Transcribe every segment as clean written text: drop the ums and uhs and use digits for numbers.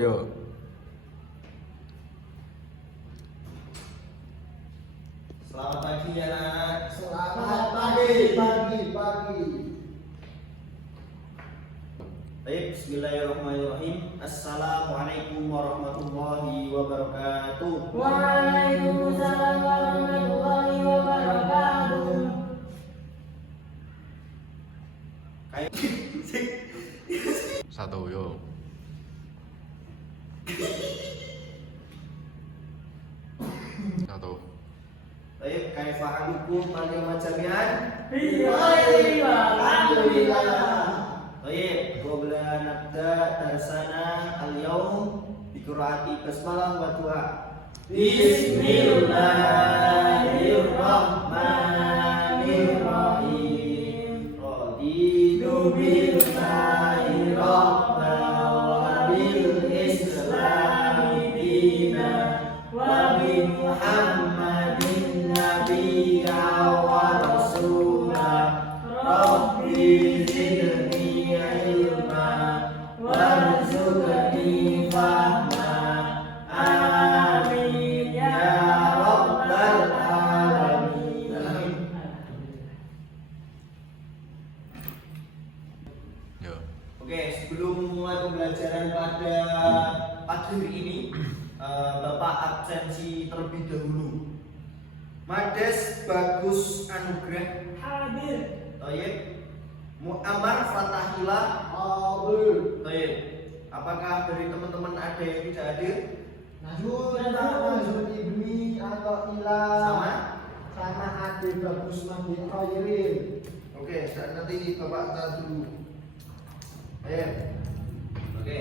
yo. Selamat pagi anak-anak. Selamat pagi. Baik, bismillahirrahmanirrahim. Assalamualaikum warahmatullahi wabarakatuh. Waalaikumsalam warahmatullahi wabarakatuh. Satu yo. Satu. Baik, kaifa halukum kalian jami'an? Alhamdulillah. Baik, qabla nabda darsana al-yawm bi qiraati basmalah wa du'a. Bismillahirrahmanirrahim. Raditu billahi rabban wa bil islami dinan wa bi Muhammadin nabiyya wa rasulah. Rabbi zidni ilma warzuqni fahma. Amin ya rabbal alamin. Yo. Oke, sebelum mulai pembelajaran pada pagi hari ini, Bapak absensi terlebih dahulu. Mades Bagus Anugrah Hadir. Toyib, Muammar Fatahillah Hadir. Toyib. Apakah dari teman-teman ada yang tidak hadir? Najun ibni atau sama adik Bagus Mandi Khairin. Oke, nanti Bapak tahu dulu. Ayo. Oke.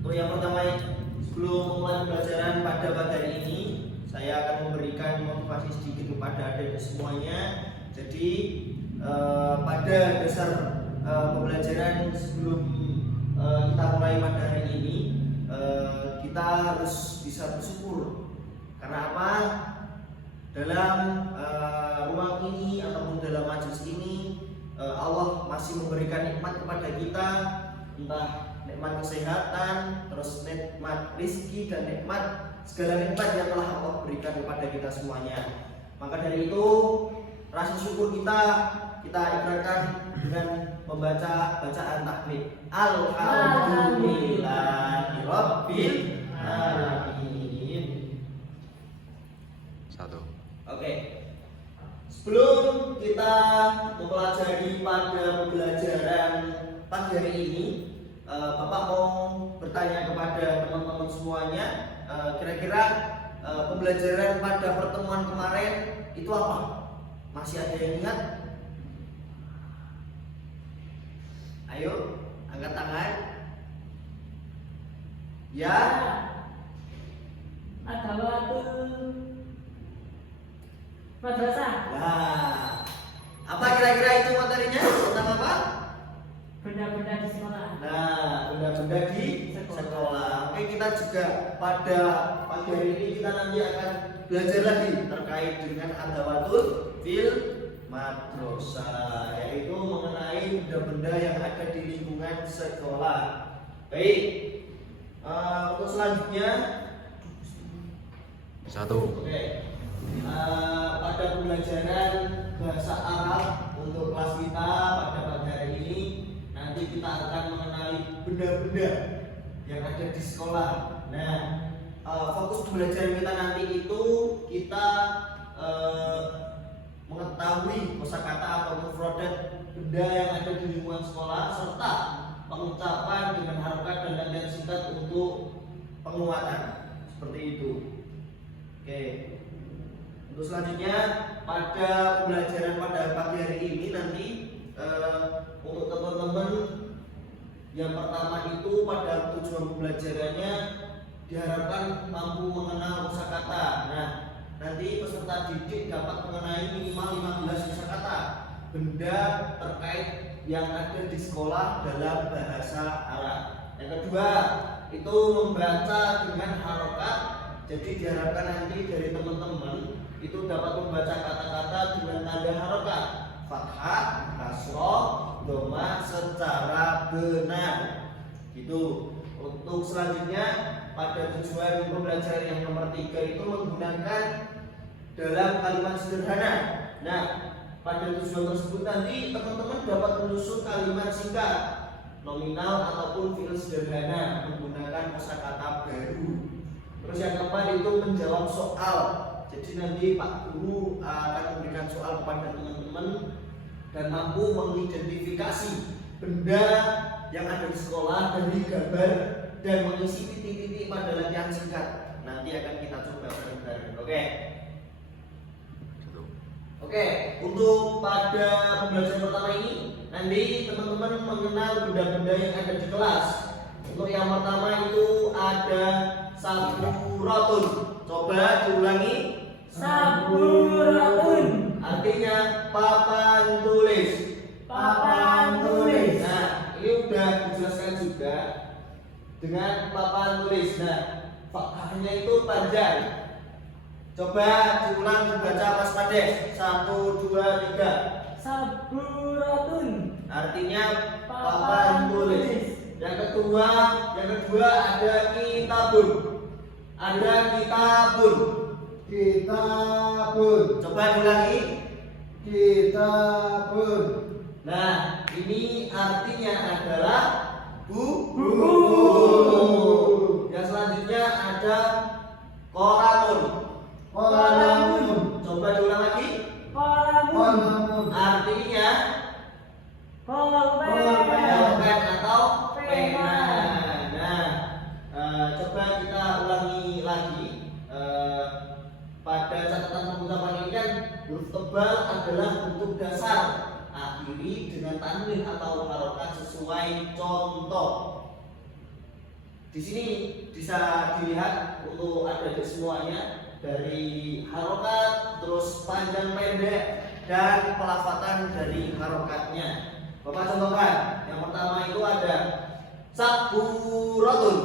Untuk yang pertama, sebelum mulai pembelajaran pada hari ini, saya akan memberikan motivasi sedikit kepada adik semuanya. Jadi pada dasar pembelajaran sebelum kita mulai pada hari ini, kita harus bisa bersyukur. Karena apa? Dalam ruang ini ataupun dalam majelis ini, Allah masih memberikan nikmat kepada kita, entah nikmat kesehatan, terus nikmat rezeki dan nikmat segala nikmat yang telah Allah berikan kepada kita semuanya. Maka dari itu, rasa syukur kita ikrarkan dengan membaca bacaan takbir. Alhamdulillahirabbil alamin. Satu. Oke. Sebelum kita mempelajari pada pembelajaran pagi hari ini, Bapak mau bertanya kepada teman-teman semuanya, kira-kira pembelajaran pada pertemuan kemarin itu apa? Masih ada yang ingat? Ayo, angkat tangan. Ya. Ada waktu madrasah. Nah, apa kira-kira itu materinya? Tentang apa? Benda-benda di sekolah. Nah, benda-benda di sekolah. Oke, kita juga pada pagi hari ini kita nanti akan belajar lagi terkait dengan adawatul fil madrasah, yaitu mengenai benda-benda yang ada di lingkungan sekolah. Baik, untuk selanjutnya, Satu. oke, pada pembelajaran bahasa Arab untuk kelas kita pada pagi hari ini, nanti kita akan mengenali benda-benda yang ada di sekolah. Nah, fokus pembelajaran kita nanti itu kita mengetahui kosakata atau mufradat benda yang ada di lingkungan sekolah serta pengucapan dengan harokat dan latihan singkat untuk penguatan seperti itu. Oke. Untuk selanjutnya pada pembelajaran pada pagi hari ini nanti untuk teman-teman yang pertama itu pada tujuan pembelajarannya diharapkan mampu mengenal kosakata. Nah, nanti peserta didik dapat mengenai minimal 15 kosakata benda terkait yang ada di sekolah dalam bahasa Arab. Yang kedua, itu membaca dengan harokat. Jadi diharapkan nanti dari teman-teman itu dapat membaca kata-kata dengan tanda harokat, fathah, kasroh, doma secara benar. Gitu. Untuk selanjutnya pada tujuan pembelajaran yang nomor 3 itu menggunakan dalam kalimat sederhana. Nah, pada tujuan tersebut nanti teman-teman dapat menyusun kalimat singkat, nominal ataupun fiil sederhana menggunakan kosakata baru. Terus yang keempat itu menjawab soal. Jadi nanti Pak Guru akan memberikan soal kepada teman-teman dan mampu mengidentifikasi benda yang ada di sekolah dari gambar dan mengisi titik-titik pada latihan singkat. Nanti akan kita coba bareng-bareng. Oke, untuk pada pembelajaran pertama ini nanti teman-teman mengenal benda-benda yang ada di kelas. Untuk yang pertama itu ada saburatun. Coba diulangi. Saburatun. Artinya papan tulis. Papan tulis. Nah, ini udah dijelaskan juga dengan papan tulis. Nah, faktanya itu panjang. Coba diulang dibaca Mas Pades. 1, 2, 3. Saburatun. Artinya papan tulis. Yang kedua ada kitabun. Ada kitabun. Kitabun. Coba diulangi. Kitabun. Nah, ini artinya adalah buku. Yang selanjutnya ada kolamun. Kolamun. Coba diulang lagi. Kolamun. Artinya pulpen atau pena. Nah, coba kita ulangi lagi. Pada catatan pengucapan ini kan huruf tebal adalah bentuk dasar. Akhiri dengan tanwin atau harokat sesuai contoh. Di sini bisa dilihat untuk adik-adik semuanya dari harokat, terus panjang pendek dan pelafatan dari harokatnya. Bapak contohkan. Yang pertama itu ada saburatun.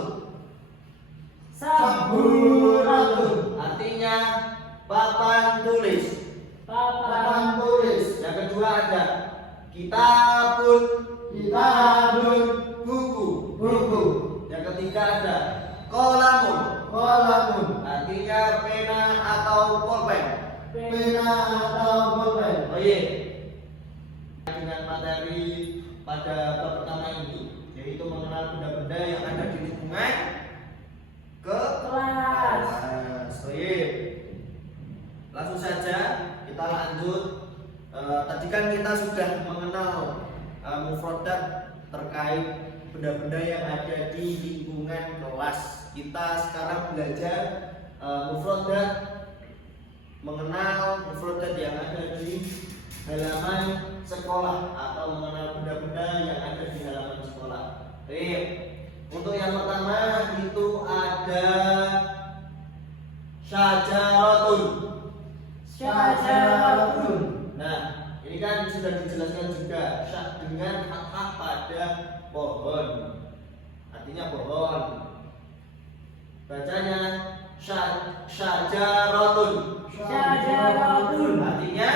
Saburatun. Artinya papan tulis. Papan tulis. Yang kedua ada kitabun. Kitabun. Buku. Buku. Yang ketiga ada kolamun. Kolamun. Artinya pena atau pulpen. Pena atau pulpen. Oh iya. Dengan materi pada bab pertama ini, yaitu mengenal benda-benda yang ada di lingkungan Kelas. Oh iya. Langsung saja kita lanjut. Tadi kan kita sudah mengenal mufradat terkait benda-benda yang ada di lingkungan kelas. Kita sekarang belajar mufradat, mengenal mufradat yang ada di halaman sekolah atau mengenal benda-benda yang ada di halaman sekolah. Baik. Untuk yang pertama itu ada syajaratun. Syajaratun. Nah, ini kan sudah dijelaskan juga dengan fathah pada pohon. Artinya pohon. Bacanya syajaratun. Syajaratun. Artinya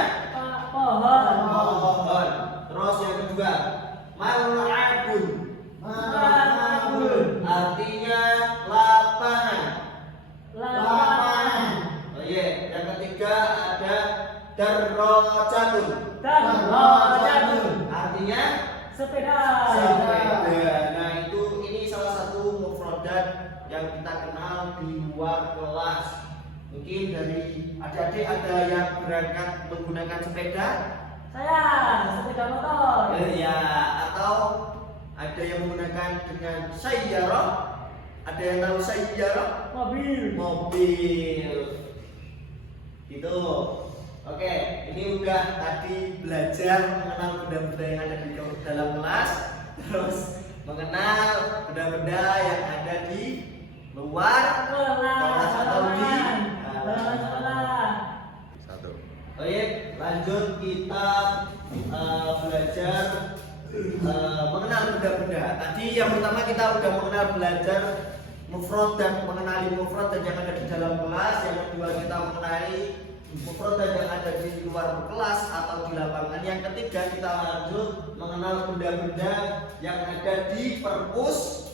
Pohon. pohon. Terus yang kedua, mal'abun. Mal'abun. Artinya lapangan. Lapangan. Oh iya, yang ketiga ada darrajatun. Darrajatun. Artinya Sepeda. sepeda. Nah, ini salah satu mufradat yang kita kenal di luar kelas. Mungkin dari adik-adik ada yang berangkat menggunakan sepeda? Saya sepeda motor. Ya, atau ada yang menggunakan dengan sayyarah? Ada yang tahu sayyarah? Mobil. Mobil. Gitu. Oke, ini udah tadi belajar mengenal benda-benda yang ada di dalam kelas, terus mengenal benda-benda yang ada di luar kelas atau di Satu. Baik, lanjut kita belajar mengenal benda-benda. Tadi yang pertama kita udah mengenal belajar mufradat, mengenali mufradat yang ada di dalam kelas. Yang kedua kita mengenali mufradat yang ada di luar kelas atau di lapangan. Yang ketiga kita lanjut mengenal benda-benda yang ada di perpus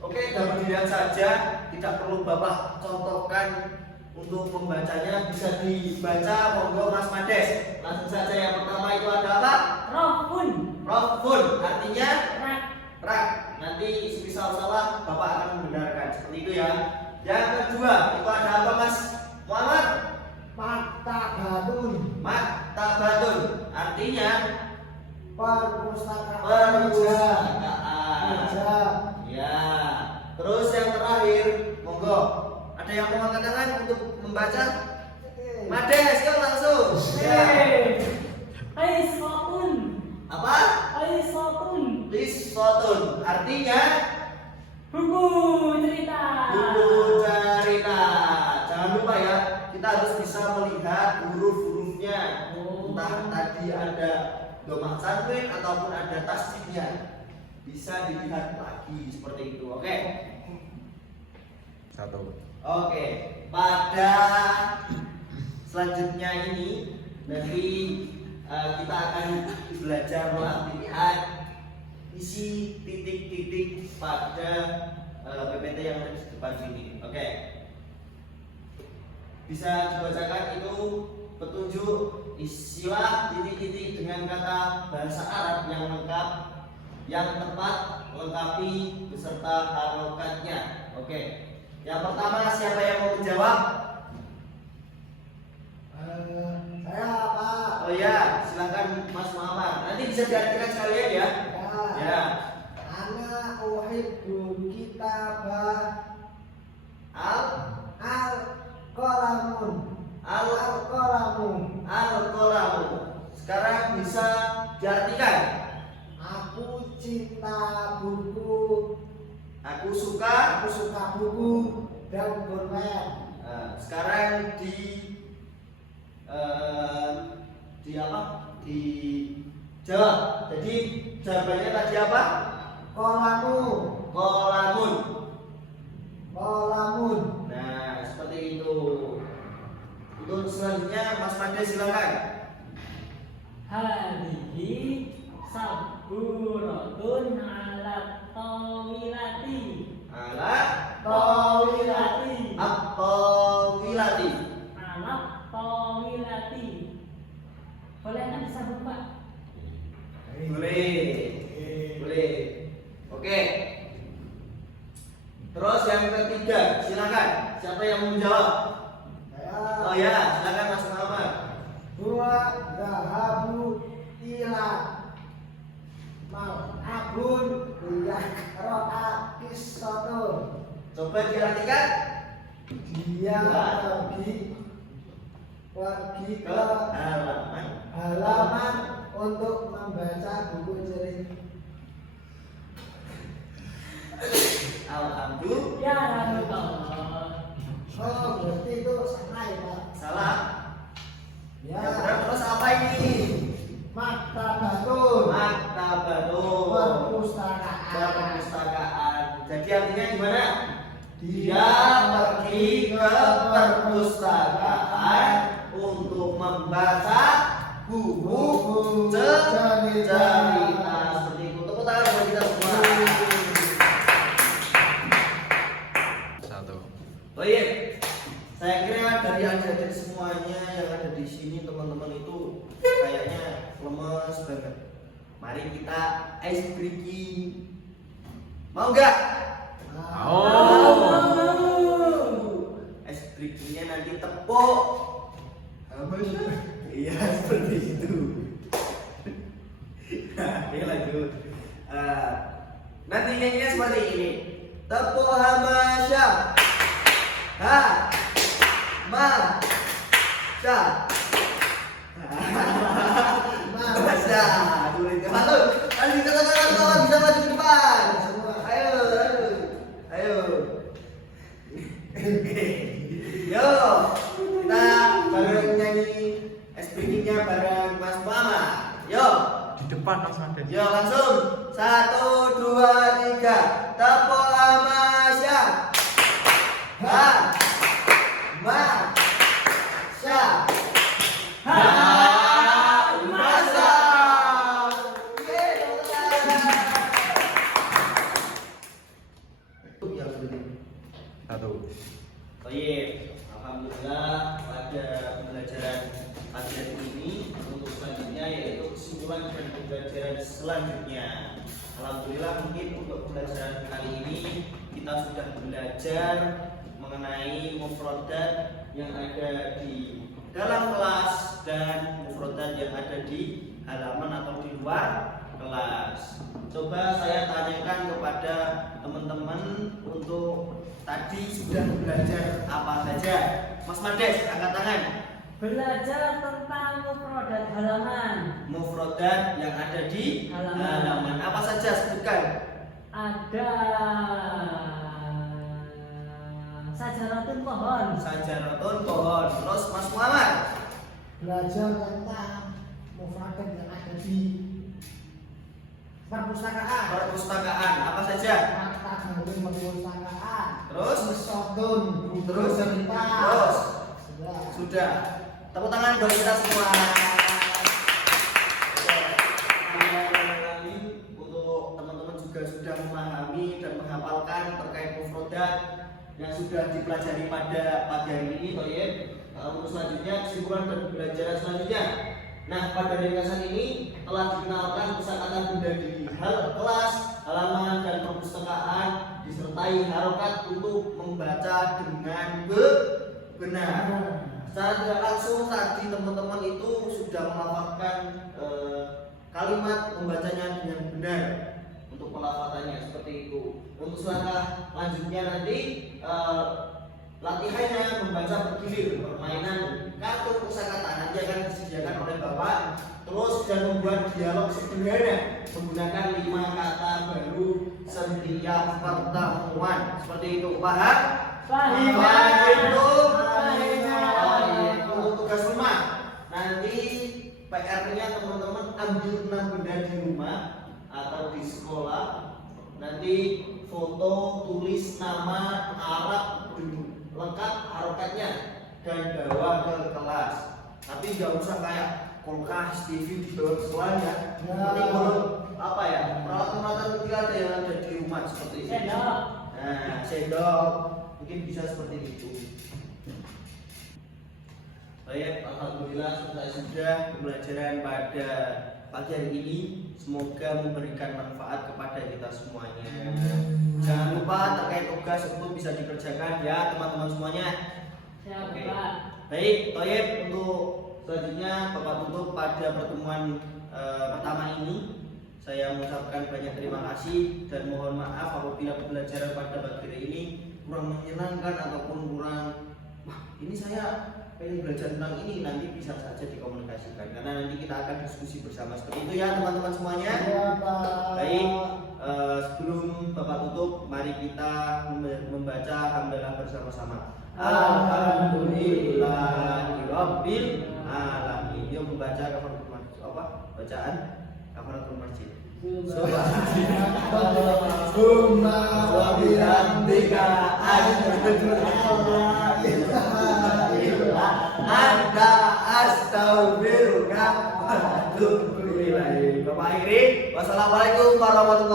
Oke, dapat dilihat saja, tidak perlu Bapak contohkan untuk membacanya, bisa dibaca monggo Mas Mades. Langsung saja yang pertama itu ada apa? Rofun. Rofun, artinya Rak. rak. Nanti misal salah Bapak akan membenarkan seperti itu ya. Yang kedua itu ada apa Mas Muhammad? Maktabatun, Maktabatun, artinya perpustakaan meja. Ya. Terus yang terakhir, monggo. Ada yang mau angkat tangan untuk membaca? Mades, yuk langsung. Ya. Aisotun. Apa? Aisotun. Lisotun, artinya Buku cerita. buku cerita. Jangan lupa ya, kita harus bisa melihat huruf-hurufnya. Entah tadi ada domak tanwin ataupun ada tasdidnya. Bisa dilihat lagi seperti itu. Oke. 1. Oke. Pada selanjutnya ini nanti kita akan belajar melihat isi titik-titik pada PPT yang ada di depan sini. Oke. Bisa dibacakan itu petunjuk istilah titik-titik dengan kata bahasa Arab yang lengkap, yang tepat, melengkapi beserta harokatnya. Oke. Yang pertama siapa yang mau menjawab? Saya Pak. Oh ya, silakan Mas Muhammad. Nanti bisa diartikan sekalian ya. Ya. Ana uhibbu kitabah Al qalamun. al Qalamun. al-qalamu. Sekarang bisa diartikan. Aku cinta buku. Aku suka. Aku suka buku dan pulpen. Sekarang di apa? Dijawab. Jadi jawabannya tadi apa? Qalamun. Qalamun. Nah, seperti itu. Untuk selanjutnya Mas Made silakan. Hadihi saburatun ala tawilati. Ala Tawilati. at-tawilati. Ala tawilati. Boleh kan disambung Pak? Boleh. Oke. Terus yang ketiga, silakan. Siapa yang mau menjawab? Oh ya, silakan Mas Muhammad. Huwa dhahabu ila mal'abun yaqra'a qissatun. Coba diartikan. Dia pergi Ke ke halaman. untuk membaca buku cerita. Alhamdulillah. Ya Rasulullah. Oh, berarti itu salah ya Pak? Salah. Ya. Yang benar terus apa ini? Maktabatun. Maktabatun. Perpustakaan. Perpustakaan. Jadi artinya gimana? Dia pergi ke perpustakaan untuk membaca buku cerita. Seperti itu. Tepuk tangan buat kita semua. 1. Oh iya, saya kira dari adik-adik semuanya yang ada di sini teman-teman itu kayaknya lemes banget. Mari kita ice breaking. Mau nggak? Ice breakingnya nanti tepuk. Iya seperti itu. Oke lanjut. Nanti nyanyinya seperti ini. Tepuk hamasya. Ha. Ma. Sya. Masya. Halo. Ayo kita kawan bisa maju ke depan. Ayo. Yo. Kita bareng nyanyi speakingnya bareng Mas Muhammad. Yo. Di depan Mas Made. Yo langsung 1, 2, 3 tepuk hamasya. Ha. Ma. Sya. Ha. Masa. Yeay, 1. Baik, alhamdulillah pada pembelajaran pagi hari ini untuk selanjutnya yaitu kesimpulan dan pembelajaran selanjutnya. Alhamdulillah mungkin untuk pembelajaran kali ini kita sudah belajar mengenai mufradat yang ada di dalam kelas dan mufradat yang ada di halaman atau di luar kelas. Coba saya tanyakan kepada teman-teman untuk tadi sudah belajar apa saja. Mas Mades, angkat tangan. Belajar tentang mufradat halaman. Mufradat yang ada di Halaman. halaman. Apa saja sebutkan? Ada sajaratun pohon. Sajaratun pohon. Terus Mas Muhammad. Belajar tentang mufradat yang ada di perpustakaan. Perpustakaan. Apa saja? Maktabul perpustakaan. Terus? Sotun. Terus? Cerita. Terus? Sudah. Sudah. Tepuk tangan buat kita semua. Untuk teman-teman juga sudah memahami dan menghafalkan terkait mufradat yang sudah dipelajari pada pagi hari ini, Toyib. Untuk selanjutnya kesimpulan dan pembelajaran selanjutnya. Nah, pada ringkasan ini telah dikenalkan kosakata benda di kelas, halaman dan perpustakaan disertai harokat untuk membaca dengan benar. Secara tidak langsung tadi teman-teman itu sudah melafalkan kalimat membacanya dengan benar untuk pelafatannya seperti itu. Untuk selangkah lanjutnya nanti latihannya membaca bergilir, permainan kartu kosakata nanti akan disediakan oleh Bapak. Terus dan membuat dialog sederhana menggunakan 5 kata baru setiap pertemuan. Seperti itu, paham? Untuk tugas rumah nanti PR-nya teman-teman ambil 6 benda di rumah atau di sekolah. Nanti foto, tulis nama, Arab lengkap harokatnya dan bawa ke kelas. Tapi nggak usah kayak kulkas, TV di dalam sekolahnya. Nanti kalau apa ya peralatan-peralatan kecil ada yang ada di rumah seperti itu. Sendok. Nah, sendok mungkin bisa seperti itu. Baik, alhamdulillah selesai sudah pembelajaran pada pagi hari ini. Semoga memberikan manfaat kepada kita semuanya. Jangan lupa terkait tugas untuk bisa dikerjakan ya teman-teman semuanya. Siap, Oke. Pak. Baik, Toyib, untuk selanjutnya Bapak tutup pada pertemuan pertama ini. Saya mengucapkan banyak terima kasih dan mohon maaf apabila pembelajaran pada pagi hari ini kurang menyenangkan ataupun kurang ini saya pengen belajar tentang ini, nanti bisa saja dikomunikasikan karena nanti kita akan diskusi bersama seperti itu ya teman-teman semuanya. Ya, Pak. Baik, sebelum Bapak tutup, mari kita membaca hamdalah bersama-sama. Alhamdulillahirabbil alamin. Yuk membaca kafaratul masjid. Apa? Bacaan kafaratul masjid. Subhanallahumma wa bihamdika asyhadu an la ilaha illa Anta astaghfiruka wa atubu ilaik. Bapak akhiri, wassalamualaikum warahmatullahi